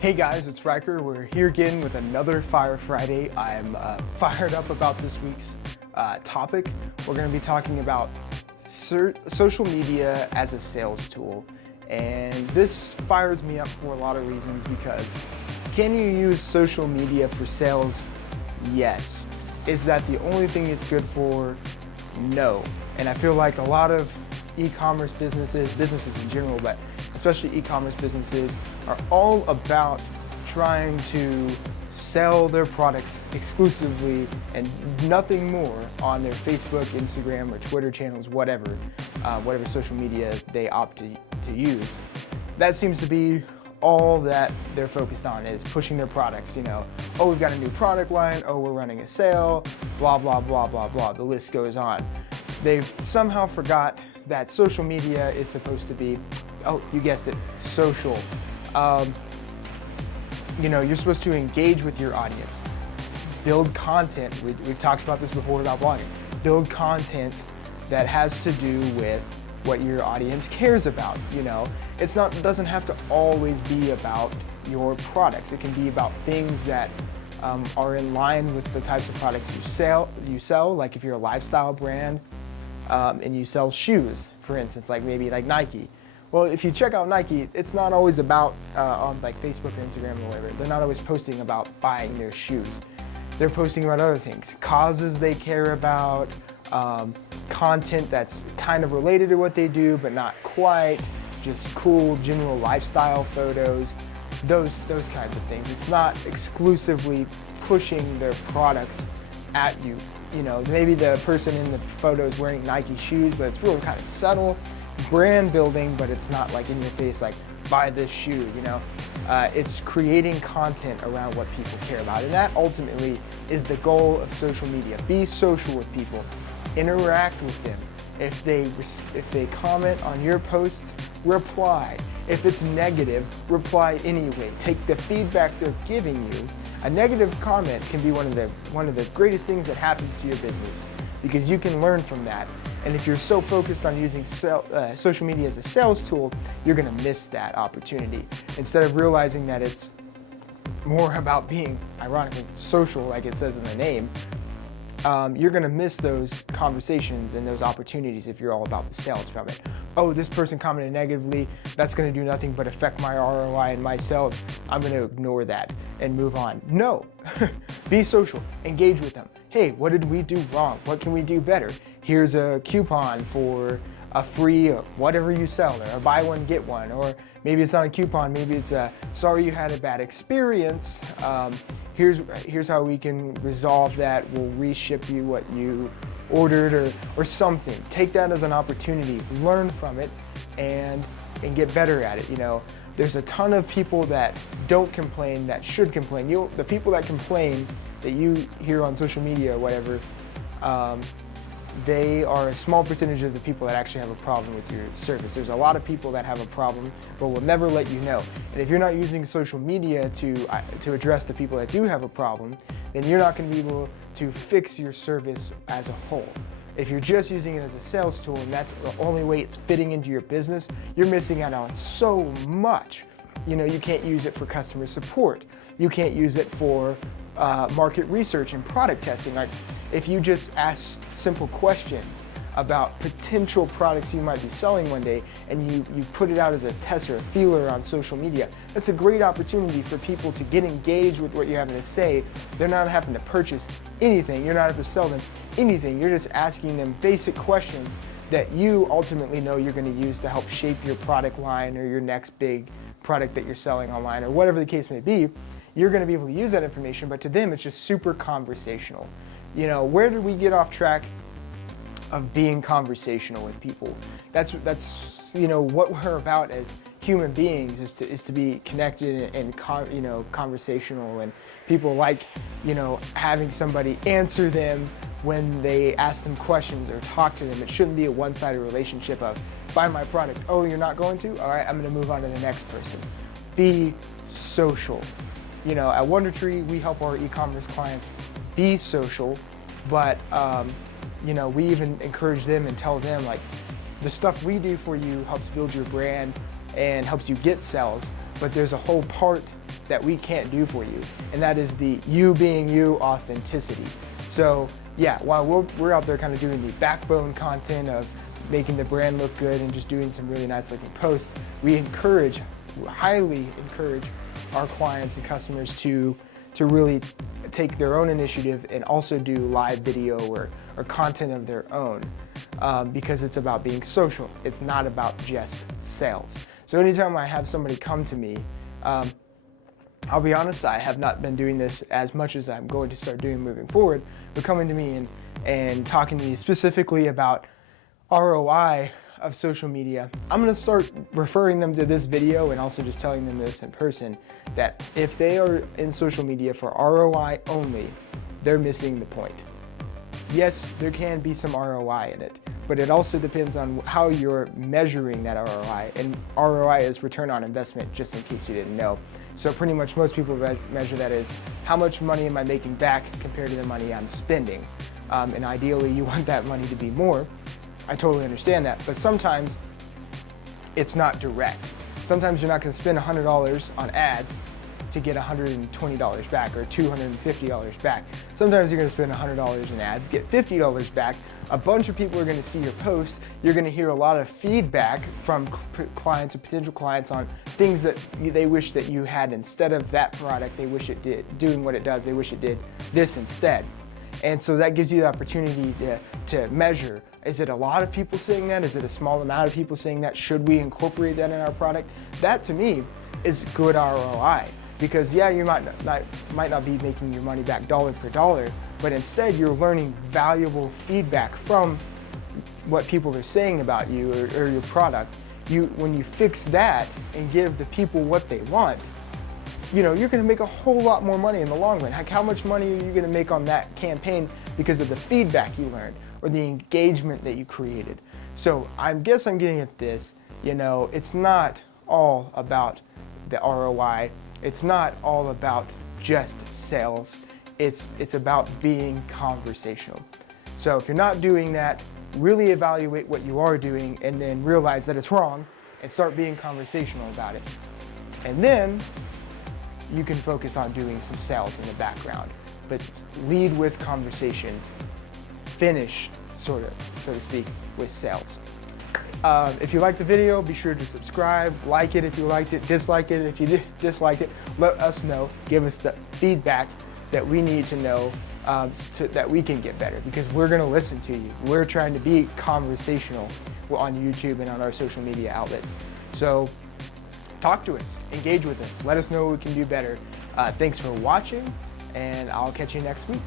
Hey guys, it's Riker. We're here again with another Fire Friday. I'm fired up about this week's topic. We're going to be talking about social media as a sales tool. And this fires me up for a lot of reasons because can you use social media for sales? Yes. Is that the only thing it's good for? No. And I feel like a lot of e-commerce businesses in general, but especially e-commerce businesses, are all about trying to sell their products exclusively and nothing more on their Facebook, Instagram, or Twitter channels, whatever social media they opt to use. That seems to be all that they're focused on, is pushing their products. You know, oh, we've got a new product line, oh, we're running a sale, blah, blah, blah, blah, blah. The list goes on. They've somehow forgot that social media is supposed to be, oh, you guessed it, social. You know, you're supposed to engage with your audience, build content. We've talked about this before about blogging. Build content that has to do with what your audience cares about. You know, it doesn't have to always be about your products. It can be about things that are in line with the types of products you sell. Like if you're a lifestyle brand and you sell shoes, for instance, like maybe like Nike. Well, if you check out Nike, it's not always about on like Facebook or Instagram or whatever. They're not always posting about buying their shoes. They're posting about other things, causes they care about, content that's kind of related to what they do, but not quite, just cool general lifestyle photos, those kinds of things. It's not exclusively pushing their products at you. You know, maybe the person in the photo is wearing Nike shoes, but it's really kind of subtle. It's brand building, but it's not like in your face, like buy this shoe, you know. It's creating content around what people care about. And that ultimately is the goal of social media. Be social with people, interact with them. If they comment on your posts, reply. If it's negative, reply anyway. Take the feedback they're giving you. A negative comment can be one of the greatest things that happens to your business, because you can learn from that. And if you're so focused on using social media as a sales tool, you're gonna miss that opportunity. Instead of realizing that it's more about being, ironically, social, like it says in the name, you're gonna miss those conversations and those opportunities if you're all about the sales from it. Oh, this person commented negatively, that's gonna do nothing but affect my ROI and my sales. I'm gonna ignore that and move on. No, be social, engage with them. Hey, what did we do wrong? What can we do better? Here's a coupon for a free whatever you sell, or a buy one, get one, or maybe it's not a coupon, maybe it's a sorry you had a bad experience. Here's how we can resolve that. We'll reship you what you ordered or something. Take that as an opportunity, learn from it, and get better at it. You know, there's a ton of people that don't complain that should complain. The people that complain that you hear on social media or whatever, they are a small percentage of the people that actually have a problem with your service. There's a lot of people that have a problem but will never let you know. And if you're not using social media to address the people that do have a problem, then you're not going to be able to fix your service as a whole. If you're just using it as a sales tool and that's the only way it's fitting into your business, you're missing out on so much. You know, you can't use it for customer support. You can't use it for market research and product testing. Like if you just ask simple questions about potential products you might be selling one day and you put it out as a test or a feeler on social media, that's a great opportunity for people to get engaged with what you're having to say. They're not having to purchase anything. You're not having to sell them anything. You're just asking them basic questions that you ultimately know you're going to use to help shape your product line or your next big product that you're selling online, or whatever the case may be. You're going to be able to use that information, but to them it's just super conversational. You know, where did we get off track of being conversational with people? That's you know what we're about as human beings, is to be connected and conversational, and people like, you know, having somebody answer them when they ask them questions or talk to them. It shouldn't be a one-sided relationship of buy my product, oh you're not going to, all right, I'm going to move on to the next person. Be social. You know, at WonderTree, we help our e-commerce clients be social, but you know, we even encourage them and tell them, like, the stuff we do for you helps build your brand and helps you get sales, but there's a whole part that we can't do for you, and that is the you being you authenticity. So yeah, while we're out there kind of doing the backbone content of making the brand look good and just doing some really nice looking posts, we highly encourage our clients and customers to really take their own initiative and also do live video or content of their own, because it's about being social. It's not about just sales. So anytime I have somebody come to me, I'll be honest, I have not been doing this as much as I'm going to start doing moving forward, but coming to me and talking to me specifically about ROI of social media, I'm gonna start referring them to this video and also just telling them this in person, that if they are in social media for ROI only, they're missing the point. Yes, there can be some ROI in it, but it also depends on how you're measuring that ROI. And ROI is return on investment, just in case you didn't know. So pretty much most people measure that as how much money am I making back compared to the money I'm spending. And ideally you want that money to be more. I totally understand that, but sometimes it's not direct. Sometimes you're not gonna spend $100 on ads to get $120 back or $250 back. Sometimes you're gonna spend $100 in ads, get $50 back. A bunch of people are gonna see your posts. You're gonna hear a lot of feedback from clients or potential clients on things that they wish that you had instead of that product. They wish it did, doing what it does, they wish it did this instead. And so that gives you the opportunity to measure. Is it a lot of people saying that? Is it a small amount of people saying that? Should we incorporate that in our product? That to me is good ROI. Because yeah, you might not be making your money back dollar per dollar, but instead you're learning valuable feedback from what people are saying about you or your product. When you fix that and give the people what they want, you're gonna make a whole lot more money in the long run. How much money are you gonna make on that campaign because of the feedback you learned or the engagement that you created? So I guess I'm getting at this, it's not all about the ROI. It's not all about just sales. It's about being conversational. So if you're not doing that, really evaluate what you are doing and then realize that it's wrong and start being conversational about it. And then you can focus on doing some sales in the background, but lead with conversations, finish, so to speak, with sales. If you liked the video, be sure to subscribe, like it if you liked it, dislike it if you disliked it. Let us know, give us the feedback that we need to know that we can get better, because we're gonna listen to you. We're trying to be conversational on YouTube and on our social media outlets. So talk to us, engage with us, let us know what we can do better. Thanks for watching, and I'll catch you next week.